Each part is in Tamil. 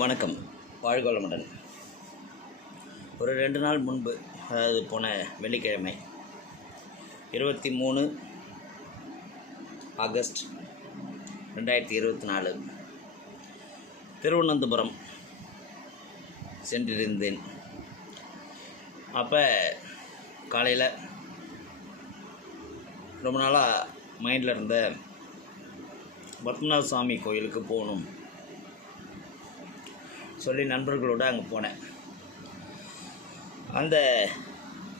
வணக்கம். வாழ்கோளமுடன் ஒரு ரெண்டு நாள் முன்பு அதாவது போன வெள்ளிக்கிழமை இருபத்தி மூணு ஆகஸ்ட் ரெண்டாயிரத்தி இருபத்தி நாலு திருவனந்தபுரம் சென்றிருந்தேன். அப்போ காலையில் ரொம்ப நாளாக மைண்டில் இருந்த பத்மநாத சுவாமி கோயிலுக்கு போகணும். சொல்லி நண்பர்களோடு அங்கே போனேன். அந்த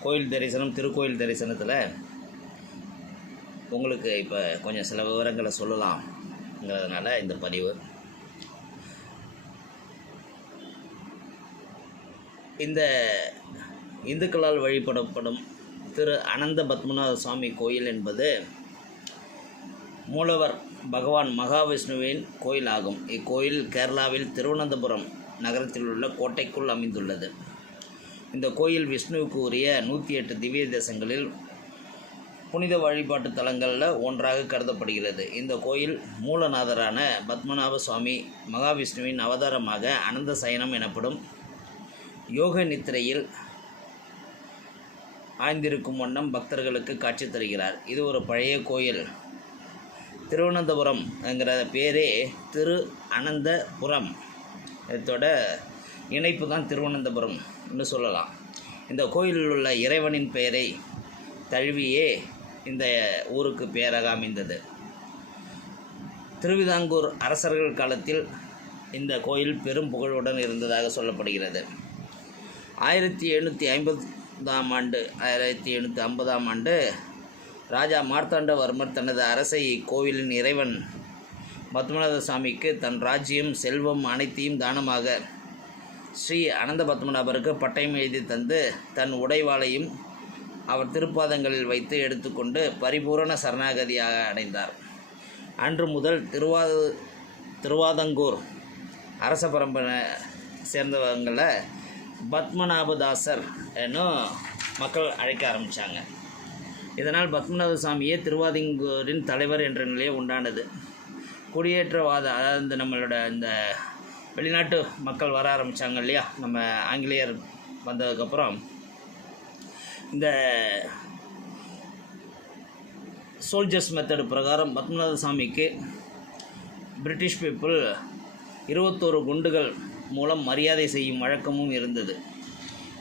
கோயில் தரிசனம் திருக்கோயில் தரிசனத்தில் உங்களுக்கு இப்போ கொஞ்சம் சில விவரங்களை சொல்லலாம்ங்கிறதுனால இந்த பதிவு. இந்த இந்துக்களால் வழிபடப்படும் திரு அனந்த பத்மநாத சுவாமி கோயில் என்பது மூலவர் பகவான் மகாவிஷ்ணுவின் கோயில் ஆகும் இக்கோயில் கேரளாவில் திருவனந்தபுரம் நகரத்தில் உள்ள கோட்டைக்குள் அமைந்துள்ளது. இந்த கோயில் விஷ்ணுவுக்கு உரிய நூற்றி எட்டு திவ்ய தேசங்களில் புனித வழிபாட்டு தலங்களில் ஒன்றாக கருதப்படுகிறது. இந்த கோயில் மூலநாதரான பத்மநாப சுவாமி மகாவிஷ்ணுவின் அவதாரமாக அனந்த சயனம் எனப்படும் யோக நித்திரையில் ஆய்ந்திருக்கும் வண்ணம் பக்தர்களுக்கு காட்சி தருகிறார். இது ஒரு பழைய கோயில். திருவனந்தபுரம் என்கிற பேரே திரு அனந்தபுரம். இதோட இணைப்பு தான் திருவனந்தபுரம் என்று சொல்லலாம். இந்த கோயிலில் உள்ள இறைவனின் பெயரை தழுவியே இந்த ஊருக்கு பெயராக அமைந்தது. திருவிதாங்கூர் அரசர்கள் காலத்தில் இந்த கோயில் பெரும் புகழுடன் இருந்ததாக சொல்லப்படுகிறது. ஆயிரத்தி எழுநூற்றி ஐம்பதாம் ஆண்டு ஆயிரத்தி எழுநூற்றி ஐம்பதாம் ஆண்டு ராஜா மார்த்தாண்டவர்மர் தனது அரசை இக்கோவிலின் இறைவன் பத்மநாத சுவாமிக்கு தன் ராஜ்யம் செல்வம் அனைத்தையும் தானமாக ஸ்ரீ அனந்த பத்மநாபருக்கு பட்டயம் எழுதி தந்து தன் உடைவாளையும் அவர் திருப்பாதங்களில் வைத்து எடுத்துக்கொண்டு பரிபூரண சரணாகதியாக அடைந்தார். அன்று முதல் திருவாத திருவாதங்கூர் அரச பரம்பரை சேர்ந்தவங்களை பத்மநாபதாசர் என்னும் மக்கள் அழைக்க ஆரம்பித்தாங்க இதனால் பத்மநாத சாமியே திருவாதிங்கூரின் தலைவர் என்ற நிலையை உண்டானது. குடியேற்றவாத அதாவது இந்த நம்மளோட இந்த வெளிநாட்டு மக்கள் வர ஆரம்பித்தாங்க இல்லையா? நம்ம ஆங்கிலேயர் வந்ததுக்கப்புறம் இந்த சோல்ஜர்ஸ் மெத்தடு பிரகாரம் பத்மநாத சாமிக்கு பிரிட்டிஷ் பீப்புள் இருபத்தோரு குண்டுகள் மூலம் மரியாதை செய்யும் வழக்கமும் இருந்தது.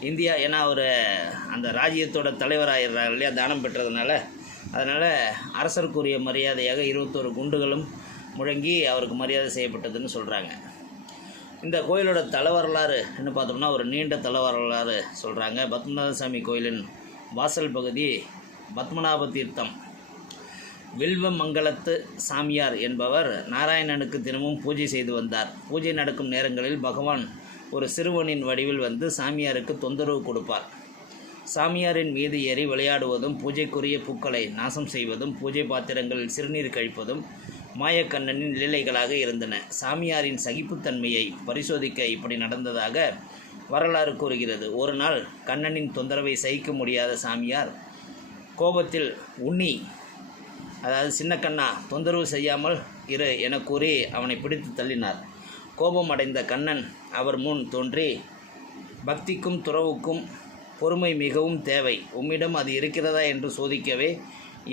இந்தியா ஏன்னா அவர் அந்த ராஜ்யத்தோட தலைவராகிறார் இல்லையா? தானம் பெற்றதுனால. அதனால் அரசருக்குரிய மரியாதையாக இருபத்தோரு குண்டுகளும் முழங்கி அவருக்கு மரியாதை செய்யப்பட்டதுன்னு சொல்கிறாங்க இந்த கோயிலோட தல வரலாறு என்ன பார்த்தோம்னா ஒரு நீண்ட தல வரலாறு சொல்கிறாங்க பத்மநாத சாமி கோயிலின் வாசல் பகுதி பத்மநாப தீர்த்தம் வில்வமங்கலத்து சாமியார் என்பவர் நாராயணனுக்கு தினமும் பூஜை செய்து வந்தார். பூஜை நடக்கும் நேரங்களில் பகவான் ஒரு சிறுவனின் வடிவில் வந்து சாமியாருக்கு தொந்தரவு கொடுப்பார். சாமியாரின் மீது ஏறி விளையாடுவதும் பூஜைக்குரிய பூக்களை நாசம் செய்வதும் பூஜை பாத்திரங்களில் சிறுநீர் கழிப்பதும் மாயக்கண்ணனின் லீலைகளாக இருந்தன. சாமியாரின் சகிப்புத்தன்மையை பரிசோதிக்க இப்படி நடந்ததாக வரலாறு கூறுகிறது. ஒரு நாள் கண்ணனின் தொந்தரவை சகிக்க முடியாத சாமியார் கோபத்தில் உண்ணி அதாவது சின்ன கண்ணா தொந்தரவு செய்யாமல் இரு என கூறி அவனை பிடித்து தள்ளினார். கோபம் அடைந்த கண்ணன் அவர் முன் தோன்றி பக்திக்கும் துறவுக்கும் பொறுமை மிகவும் தேவை. உம்மிடம் அது இருக்கிறதா என்று சோதிக்கவே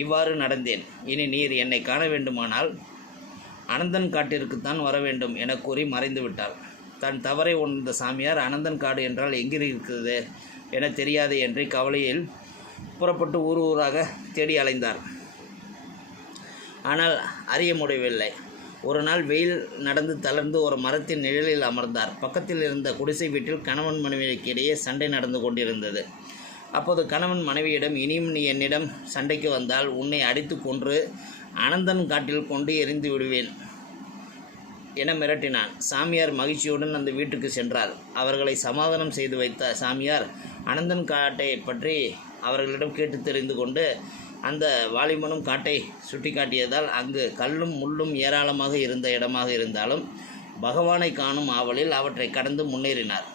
இவ்வாறு நடந்தேன். இனி நீர் என்னை காண வேண்டுமானால் அனந்தன் காட்டிற்குத்தான் வர வேண்டும் என கூறி மறைந்துவிட்டார் தன் தவறை உணர்ந்த சாமியார் அனந்தன் காடு என்றால் எங்கே இருக்கிறது என தெரியாது என்று கவலையில் புறப்பட்டு ஊர் ஊராக தேடி அலைந்தார். ஆனால் அறிய முடியவில்லை. ஒரு நாள் வெயில் நடந்து தளர்ந்து ஒரு மரத்தின் நிழலில் அமர்ந்தார். பக்கத்தில் இருந்த குடிசை வீட்டில் கணவன் மனைவிக்கு இடையே சண்டை நடந்து கொண்டிருந்தது. அப்போது கணவன் மனைவியிடம் இனியும் நீ என்னிடம் சண்டைக்கு வந்தால் உன்னை அடித்து கொன்று அனந்தன் காட்டில் கொண்டு எரிந்து விடுவேன். என மிரட்டினான். சாமியார் மகிழ்ச்சியுடன் அந்த வீட்டுக்கு சென்றார். அவர்களை சமாதானம் செய்து வைத்த சாமியார் அனந்தன் காட்டை பற்றி அவர்களிடம் கேட்டு தெரிந்து கொண்டு அந்த வாலிபனும் காட்டை சுட்டி காட்டியதால் அங்கு கல்லும் முள்ளும் ஏராளமாக இருந்த இடமாக இருந்தாலும் பகவானை காணும் ஆவலில் அவற்றை கடந்து முன்னேறினார்.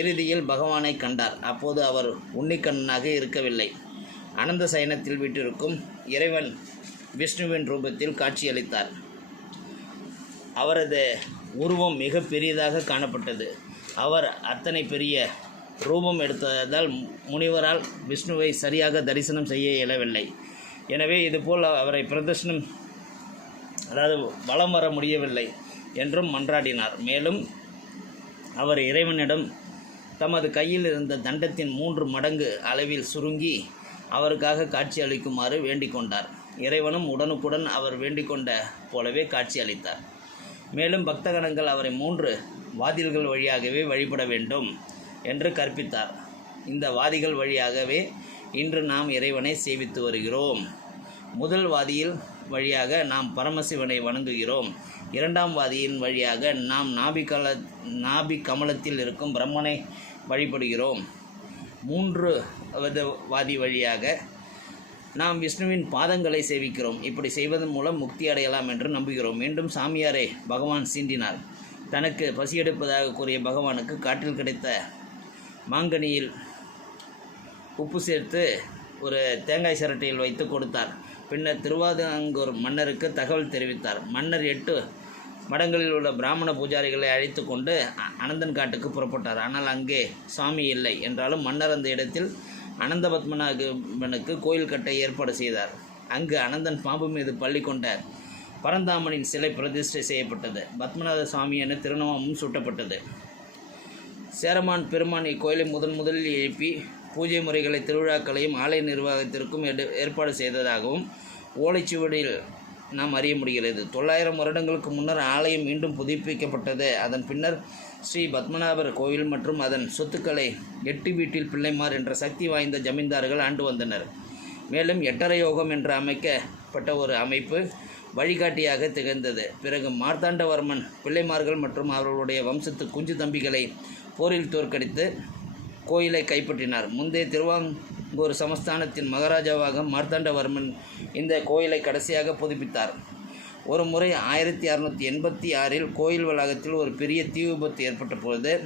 இறுதியில் பகவானை கண்டார். அப்போது அவர் உன்னிக்கண்ணனாக இருக்கவில்லை. அனந்த சயனத்தில் விட்டிருக்கும் இறைவன் விஷ்ணுவின் ரூபத்தில் காட்சியளித்தார். அவரது உருவம் மிக பெரியதாக காணப்பட்டது. அவர் அத்தனை பெரிய ரூபம் எடுத்ததால் முனிவரால் விஷ்ணுவை சரியாக தரிசனம் செய்ய இயலவில்லை. எனவே இதுபோல் அவரை பிரதர்ஷனம் அதாவது வலம் வர முடியவில்லை என்றும் மன்றாடினார். மேலும் அவர் இறைவனிடம் தமது கையில் இருந்த தண்டத்தின் மூன்று மடங்கு அளவில் சுருங்கி அவருக்காக காட்சி அளிக்குமாறு வேண்டிக் கொண்டார் இறைவனும் உடனுக்குடன் அவர் வேண்டிக்கொண்ட போலவே காட்சி அளித்தார் மேலும் பக்தகணங்கள் அவரை மூன்று வாதில்கள் வழியாகவே வழிபட வேண்டும் என்று கற்பித்தார். இந்த வாதிகள் வழியாகவே இன்று நாம் இறைவனை சேவித்து வருகிறோம். முதல் வாதியில் வழியாக நாம் பரமசிவனை வணங்குகிறோம். இரண்டாம் வாதியின் வழியாக நாம் நாபிகல நாபி கமலத்தில் இருக்கும் பிரம்மனை வழிபடுகிறோம். மூன்று வாதி வழியாக நாம் விஷ்ணுவின் பாதங்களை சேவிக்கிறோம். இப்படி செய்வதன் மூலம் முக்தி அடையலாம் என்று நம்புகிறோம். மீண்டும் சாமியாரை பகவான் சீண்டினார். தனக்கு பசியெடுப்பதாக கூறிய பகவானுக்கு காட்டில் கிடைத்த மாங்கனியில் உப்பு சேர்த்து ஒரு தேங்காய் சிரட்டையில் வைத்து கொடுத்தார். பின்னர் திருவாதங்கூர் மன்னருக்கு தகவல் தெரிவித்தார். மன்னர் எட்டு மடங்களில் உள்ள பிராமண பூஜாரிகளை அழைத்து கொண்டு அ- அனந்தன் காட்டுக்கு புறப்பட்டார். ஆனால் அங்கே சுவாமி இல்லை. என்றாலும் மன்னர் அந்த இடத்தில் அனந்த பத்மநாபனுக்கு கோயில் கட்ட ஏற்பாடு செய்தார். அங்கு அனந்தன் பாம்பு மீது பள்ளி கொண்ட பரந்தாமனின் சிலை பிரதிஷ்டை செய்யப்பட்டது. பத்மநாத சுவாமி என திருநாமமும் சூட்டப்பட்டது. சேரமான் பெருமான் இக்கோயிலை முதன் முதலில் எழுப்பி பூஜை முறைகளை திருவிழாக்களையும் ஆலய நிர்வாகத்திற்கும் எடு- ஏற்பாடு செய்ததாகவும் ஓலைச்சுவடியில் நாம் அறிய முடிகிறது. தொள்ளாயிரம் வருடங்களுக்கு முன்னர் ஆலயம் மீண்டும் புதுப்பிக்கப்பட்டது. அதன் பின்னர் ஸ்ரீ பத்மநாபர் கோவில் மற்றும் அதன் சொத்துக்களை எட்டு வீட்டில் பிள்ளைமார் என்ற சக்தி வாய்ந்த ஜமீன்தார்கள் ஆண்டு வந்தனர். மேலும் எட்டரை யோகம் என்று அமைக்கப்பட்ட ஒரு அமைப்பு வழிகாட்டியாக திகழ்ந்தது. பிறகு மார்த்தாண்டவர்மன் பிள்ளைமார்கள் மற்றும் அவர்களுடைய வம்சத்து குஞ்சு தம்பிகளை போரில் தோற்கடித்து கோயிலை கைப்பற்றினார். முந்தைய திருவாங்கூர் சமஸ்தானத்தின் மகாராஜாவாக மார்த்தாண்டவர்மன் இந்த கோயிலை கடைசியாக புதுப்பித்தார். ஒரு முறை ஆயிரத்தி அறநூற்றி எண்பத்தி ஆறில் கோயில் வளாகத்தில் ஒரு பெரிய தீ விபத்து ஏற்பட்ட பொழுது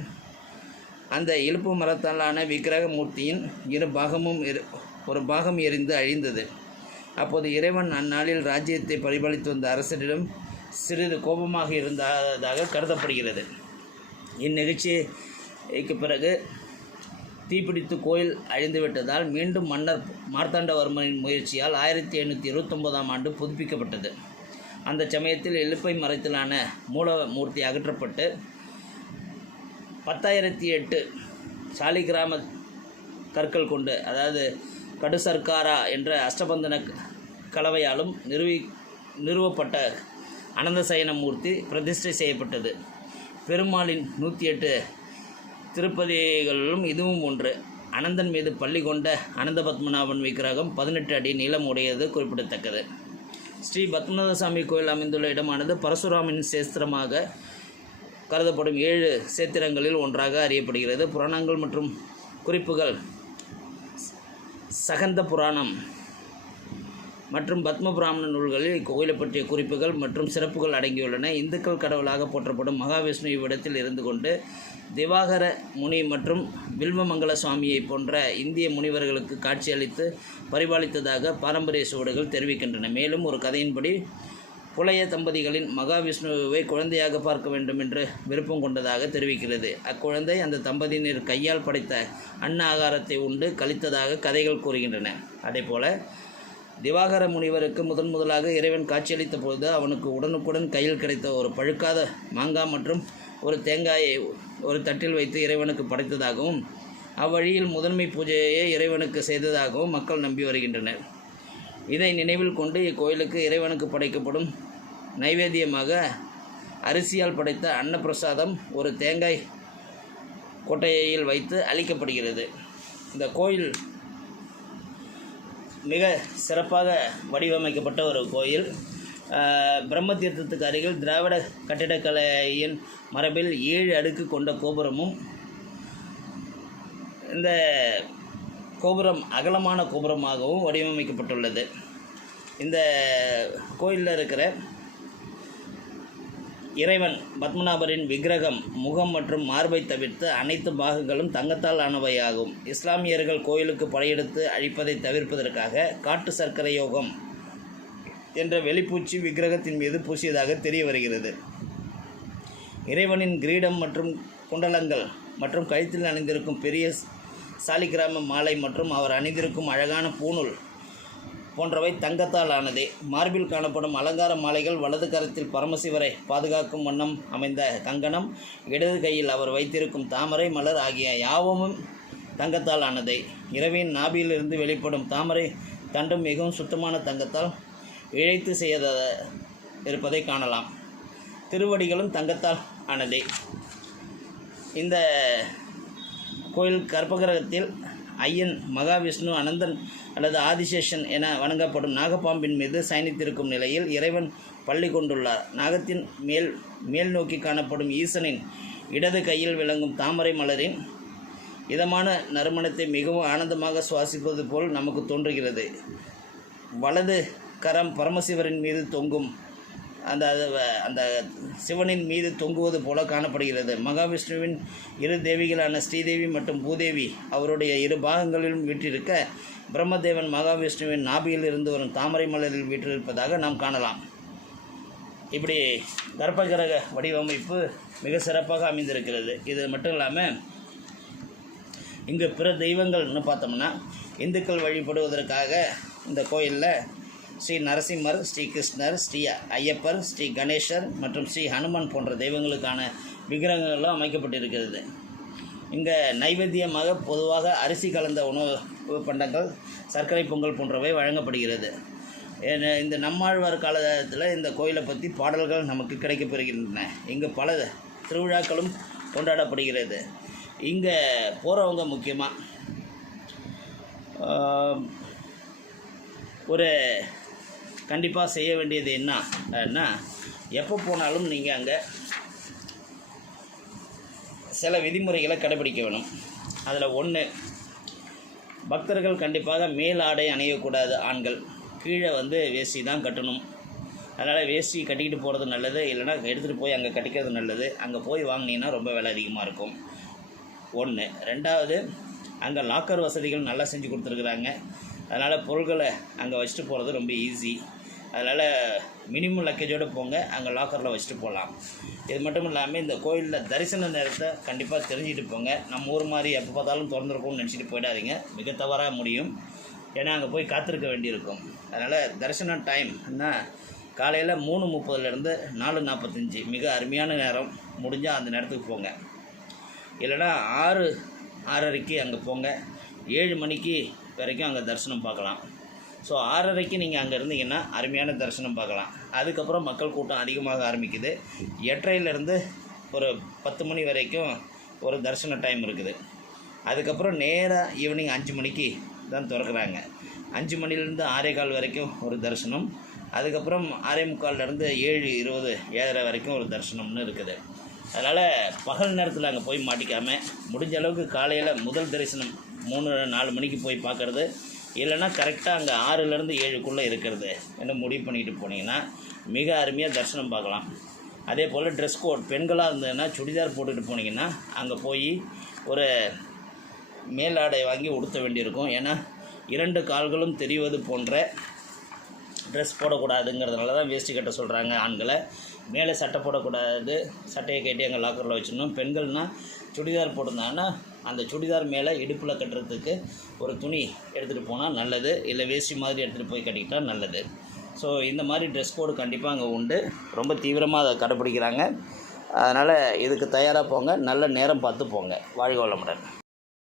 அந்த இழுப்பு மரத்தாலான விக்கிரக மூர்த்தியின் இரு பாகமும் எரி- ஒரு பாகம் எரிந்து அழிந்தது. அப்போது இறைவன் அந்நாளில் ராஜ்யத்தை பரிபாலித்து வந்த அரசரிடம் சிறிது கோபமாக இருந்ததாக கருதப்படுகிறது. இந்நிகழ்ச்சிக்கு பிறகு தீப்பிடித்து கோயில் அழிந்துவிட்டதால் மீண்டும் மன்னர் மார்த்தாண்டவர்மனின் முயற்சியால் ஆயிரத்தி எண்ணூற்றி இருபத்தொம்போதாம் ஆண்டு புதுப்பிக்கப்பட்டது. அந்த சமயத்தில் எழுப்பை மரத்திலான மூலமூர்த்தி அகற்றப்பட்டு பத்தாயிரத்தி எட்டு சாலிகிராம கற்கள் கொண்டு அதாவது கடுசர்காரா என்ற அஷ்டபந்தன கலவையாலும் நிறுவி நிறுவப்பட்ட அனந்தசயன மூர்த்தி பிரதிஷ்டை செய்யப்பட்டது. பெருமாளின் நூற்றி எட்டு திருப்பதிகளிலும் இதுவும் ஒன்று. அனந்தன் மீது பள்ளி கொண்ட அனந்த பத்மநாபன் விக்கிரகம் பதினெட்டு அடி நீளம் உடையது குறிப்பிடத்தக்கது. ஸ்ரீ பத்மநாதசாமி கோயில் அமைந்துள்ள இடமானது பரசுராமின் சேஸ்திரமாக கருதப்படும் ஏழு சேத்திரங்களில் ஒன்றாக அறியப்படுகிறது. புராணங்கள் மற்றும் குறிப்புகள். சகந்த புராணம் மற்றும் பத்ம பிராமண நூல்களில் இக்கோயிலை பற்றிய குறிப்புகள் மற்றும் சிறப்புகள் அடங்கியுள்ளன. இந்துக்கள் கடவுளாக போற்றப்படும் மகாவிஷ்ணு இவ்விடத்தில் இருந்து கொண்டு திவாகர முனி மற்றும் வில்வமங்கல சுவாமியை போன்ற இந்திய முனிவர்களுக்கு காட்சியளித்து பரிபாலித்ததாக பாரம்பரிய சுவடுகள் தெரிவிக்கின்றன. மேலும் ஒரு கதையின்படி புலைய தம்பதிகளின் மகாவிஷ்ணுவை குழந்தையாக பார்க்க வேண்டும் என்று விருப்பம் கொண்டதாக தெரிவிக்கிறது. அக்குழந்தை அந்த தம்பதியினர் கையால் படைத்த அன்ன ஆகாரத்தை உண்டு கழித்ததாக கதைகள் கூறுகின்றன. அதேபோல திவாகர முனிவருக்கு முதன் முதலாக இறைவன் காட்சியளித்த பொழுது அவனுக்கு உடனுக்குடன் கையில் கிடைத்த ஒரு பழுக்காத மாங்காய் மற்றும் ஒரு தேங்காயை ஒரு தட்டில் வைத்து இறைவனுக்கு படைத்ததாகவும் அவ்வழியில் முதன்மை பூஜையை இறைவனுக்கு செய்ததாகவும் மக்கள் நம்பி வருகின்றனர். இதை நினைவில் கொண்டு இக்கோயிலுக்கு இறைவனுக்கு படைக்கப்படும் நைவேத்தியமாக அரிசியால் படைத்த அன்னப்பிரசாதம் ஒரு தேங்காய் கொட்டையில் வைத்து அளிக்கப்படுகிறது. இந்த கோயில் மிக சிறப்பாக வடிவமைக்கப்பட்ட ஒரு கோயில். பிரம்ம தீர்த்தத்துக்கு அருகில் திராவிட கட்டிடக்கலையின் மரபில் ஏழு அடுக்கு கொண்ட கோபுரமும் இந்த கோபுரம் அகலமான கோபுரமாகவும் வடிவமைக்கப்பட்டுள்ளது. இந்த கோயிலில் இருக்கிற இறைவன் பத்மநாபரின் விக்கிரகம் முகம் மற்றும் மார்பை தவிர்த்து அனைத்து பாகங்களும் தங்கத்தால் ஆனவையாகும். இஸ்லாமியர்கள் கோயிலுக்கு படையெடுத்து அழிப்பதை தவிர்ப்பதற்காக காட்டு சர்க்கரை யோகம் என்ற வெளிப்பூச்சி விக்கிரகத்தின் மீது பூசியதாக தெரிய வருகிறது இறைவனின் கிரீடம் மற்றும் குண்டலங்கள் மற்றும் கழுத்தில் அணிந்திருக்கும் பெரிய சாலிகிராம மாலை மற்றும் அவர் அணிந்திருக்கும் அழகான பூணூல் போன்றவை தங்கத்தால் ஆனதே மார்பில் காணப்படும் அலங்கார மாலைகள் வலது கரத்தில் பரமசிவரை பாதுகாக்கும் வண்ணம் அமைந்த கங்கணம் இடது கையில் அவர் வைத்திருக்கும் தாமரை மலர் ஆகிய யாவமும் தங்கத்தால் ஆனதே இரவின் நாபியிலிருந்து வெளிப்படும் தாமரை தண்டும் மிகவும் சுத்தமான தங்கத்தால் இழைத்து செய்த இருப்பதை காணலாம். திருவடிகளும் தங்கத்தால் ஆனதே. இந்த கோயில் கர்ப்பகிரகத்தில் ஐயன் மகாவிஷ்ணு அனந்தன் அல்லது ஆதிசேஷன் என வணங்கப்படும் நாகப்பாம்பின் மீது சயனித்திருக்கும் நிலையில் இறைவன் பள்ளி கொண்டுள்ளார். நாகத்தின் மேல் மேல் நோக்கி காணப்படும் ஈசனின் இடது கையில் விளங்கும் தாமரை மலரின் இதமான நறுமணத்தை மிகவும் ஆனந்தமாக சுவாசிப்பது போல் நமக்கு தோன்றுகிறது. வலது கரம் பரமசிவரின் மீது தொங்கும். அந்த அது வ- அந்த சிவனின் மீது தொங்குவது போல காணப்படுகிறது. மகாவிஷ்ணுவின் இரு தேவிகளான ஸ்ரீதேவி மற்றும் பூதேவி அவருடைய இரு பாகங்களிலும் வீற்றிருக்க பிரம்மதேவன் மகாவிஷ்ணுவின் நாபியில் இருந்து வரும் தாமரை மலரில் வீற்றிருப்பதாக நாம் காணலாம். இப்படி கர்ப்பகிரக வடிவமைப்பு மிக சிறப்பாக அமைந்திருக்கிறது. இது மட்டும் இல்லாமல் இங்கு பிற தெய்வங்கள்னு பார்த்தோம்னா இந்துக்கள் வழிபடுவதற்காக இந்த கோயிலில் ஸ்ரீ நரசிம்மர் ஸ்ரீ கிருஷ்ணர் ஸ்ரீ ஐயப்பர் ஸ்ரீ கணேசர் மற்றும் ஸ்ரீ ஹனுமன் போன்ற தெய்வங்களுக்கான விக்கிரகங்களும் அமைக்கப்பட்டிருக்கிறது. இங்கே நைவேத்தியமாக பொதுவாக அரிசி கலந்த உணவு பண்டங்கள் சர்க்கரை பொங்கல் போன்றவை வழங்கப்படுகிறது. இந்த நம்மாழ்வார் காலத்தில் இந்த கோயிலை பற்றி பாடல்கள் நமக்கு கிடைக்கப்பெறுகின்றன. இங்கு பல திருவிழாக்களும் கொண்டாடப்படுகிறது. இங்கே போகிறவங்க முக்கியமாக ஒரு கண்டிப்பாக செய்ய வேண்டியது என்னன்னா எப்போ போனாலும் நீங்கள் அங்கே சில விதிமுறைகளை கடைபிடிக்க வேணும். அதில் ஒன்று பக்தர்கள் கண்டிப்பாக மேல் ஆடை அணியக்கூடாது. ஆண்கள் கீழே வந்து வேஷ்டி தான் கட்டணும். அதனால் வேஷ்டி கட்டிக்கிட்டு போகிறது நல்லது. இல்லைன்னா எடுத்துகிட்டு போய் அங்கே கட்டிக்கிறது நல்லது. அங்கே போய் வாங்கினீங்கன்னா ரொம்ப விலை அதிகமாக இருக்கும். ஒன்று ரெண்டாவது அங்கே லாக்கர் வசதிகள் நல்லா செஞ்சு கொடுத்துருக்குறாங்க. அதனால் பொருட்களை அங்கே வச்சுட்டு போகிறது ரொம்ப ஈஸி அதனால் மினிமம் லக்கேஜோடு போங்க. அங்கே லாக்கரில் வச்சுட்டு போகலாம் இது மட்டும் இல்லாமல் இந்த கோயிலில் தரிசன நேரத்தை கண்டிப்பாக தெரிஞ்சுட்டு போங்க. நம்ம ஊர் மாதிரி எப்போ பார்த்தாலும் திறந்துருக்கும்னு நினச்சிட்டு போயிடாதீங்க. மிக தவறாக முடியும். ஏன்னா அங்கே போய் காத்திருக்க வேண்டியிருக்கும். அதனால் தரிசன என்ன காலையில் மூணு முப்பதுலேருந்து நாலு நாற்பத்தஞ்சு மிக அருமையான நேரம். முடிஞ்சால் அந்த நேரத்துக்கு போங்க. இல்லைன்னா ஆறு ஆறரைக்கு அங்கே போங்க. ஏழு மணிக்கு வரைக்கும் அங்கே தரிசனம் பார்க்கலாம். ஸோ ஆறரைக்கு நீங்கள் அங்கே இருந்தீங்கன்னா அருமையான தரிசனம் பார்க்கலாம். அதுக்கப்புறம் மக்கள் கூட்டம் அதிகமாக ஆரம்பிக்குது. எட்டரையிலேருந்து ஒரு பத்து மணி வரைக்கும் ஒரு தரிசன டைம் இருக்குது. அதுக்கப்புறம் நேராக ஈவினிங் அஞ்சு மணிக்கு தான் திறக்கிறாங்க. அஞ்சு மணிலேருந்து ஆறே கால் வரைக்கும் ஒரு தரிசனம். அதுக்கப்புறம் ஆறே முக்கால்லேருந்து ஏழு இருபது ஏழரை வரைக்கும் ஒரு தரிசனம்னு இருக்குது. அதனால் பகல் நேரத்தில் அங்கே போய் மாட்டிக்காமல் முடிஞ்ச அளவுக்கு காலையில் முதல் தரிசனம் மூணு நாலு மணிக்கு போய் பார்க்குறது இல்லைன்னா கரெக்டாக அங்கே ஆறுலேருந்து ஏழுக்குள்ளே இருக்கிறது என்ன முடிவு பண்ணிட்டு போனீங்கன்னா மிக அருமையாக தரிசனம் பார்க்கலாம். அதே போல் ட்ரெஸ் கோட் பெண்களாக இருந்ததுன்னா சுடிதார் போட்டுட்டு போனீங்கன்னா அங்கே போய் ஒரு மேலாடை வாங்கி உடுத்த வேண்டியிருக்கும். ஏன்னா இரண்டு கால்களும் தெரிவது போன்ற ட்ரெஸ் போடக்கூடாதுங்கிறதுனால தான் வேஸ்ட்டு கட்ட சொல்கிறாங்க ஆண்களை. மேலே சட்டை போடக்கூடாது சட்டையை கட்டி அங்கே லாக்கரில் வச்சிடணும். பெண்கள்னால் சுடிதார் போட்டிருந்தாங்கன்னா அந்த சுடிதார் மேலே இடுப்பில் கட்டுறதுக்கு ஒரு துணி எடுத்துகிட்டு போனால் நல்லது. இல்லை வேஷ்டி மாதிரி எடுத்துகிட்டு போய் கட்டிக்கிட்டால் நல்லது. ஸோ இந்த மாதிரி ட்ரெஸ் கோடு கண்டிப்பாக அங்கே உண்டு. ரொம்ப தீவிரமாக அதை கடைப்பிடிக்கிறாங்க. அதனால் இதுக்கு தயாராக போங்க. நல்ல நேரம் பார்த்து போங்க. வாழ்க வளமுடன்.